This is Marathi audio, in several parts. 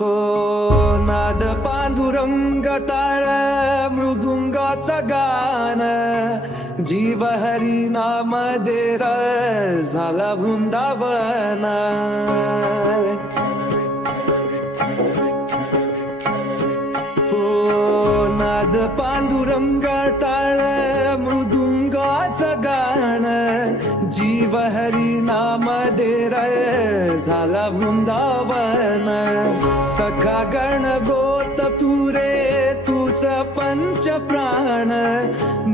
हो नाद पांडुरंग टाळ मृदुंगाचं गाण जीव हरी नाम देर झाला वृंदावन हो नाद पांडुरंग टाळ मृदुंगाचं गाण जीव हरी नाम देर झाला वृंदावन सखा गण गोत तुरे तुझ पंच प्राण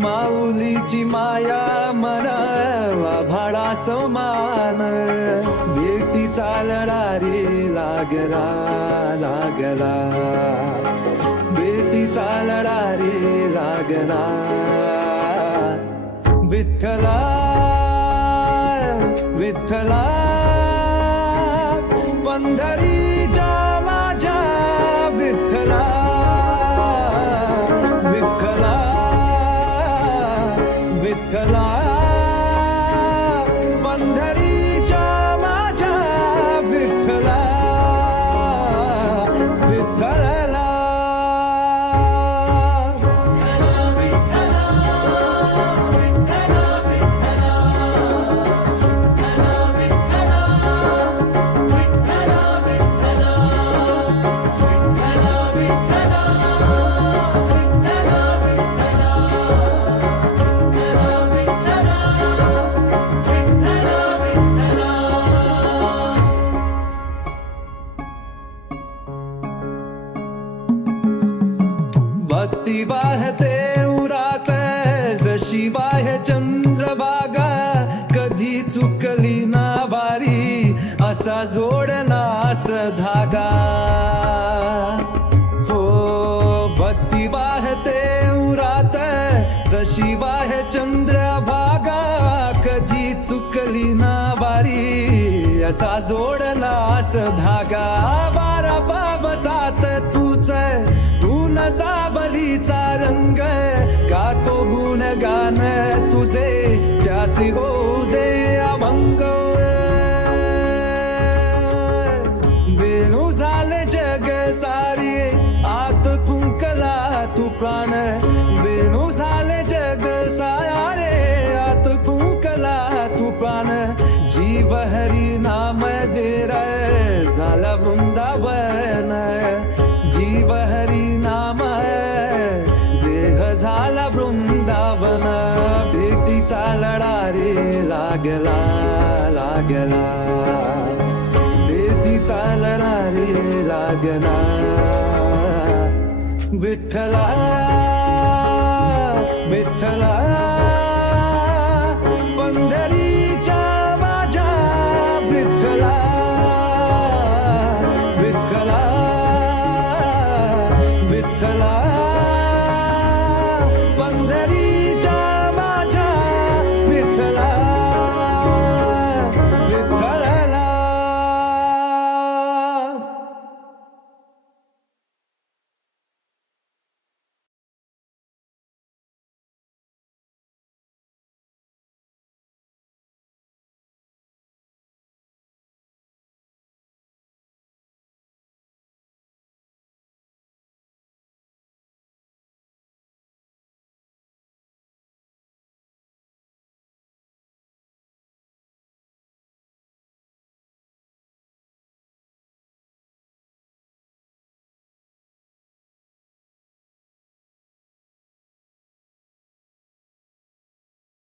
माऊलीची माया मरा भाडा समान भेटी चालला रे लागला लागला भेटी चालला रे लागला विठ्ठला विठ्ठला पंढरीच्या माझ्या विठ्ठला विठ्ठला विठ्ठला पंढरीच्या माझ्या विठ्ठला विठ्ठला भक्ती वाहते उरात जशी बाह्य चंद्रभागा कधी चुकली ना बारी असा जोडनास धागा हो भक्ती वाहते उरात जशी बाह्य चंद्रभागा कधी चुकली ना बारी असा जोडनास धागा बारा बाबसात तूच साबलीचा रंग गातो गुणगान तुझे त्याची होऊ दे अभंग वेणू झाले जग सारी आत फुंकला तू प्राण वेणू झाले जग सारे आत फुंकला तू प्राण जीव हरी नाम देर झाला वृंदावन जीव हरी नाम देह झाला वृंदावन भेटीचा लढा रे लागला लागला भेटीचा लढा रे लागला विठ्ठला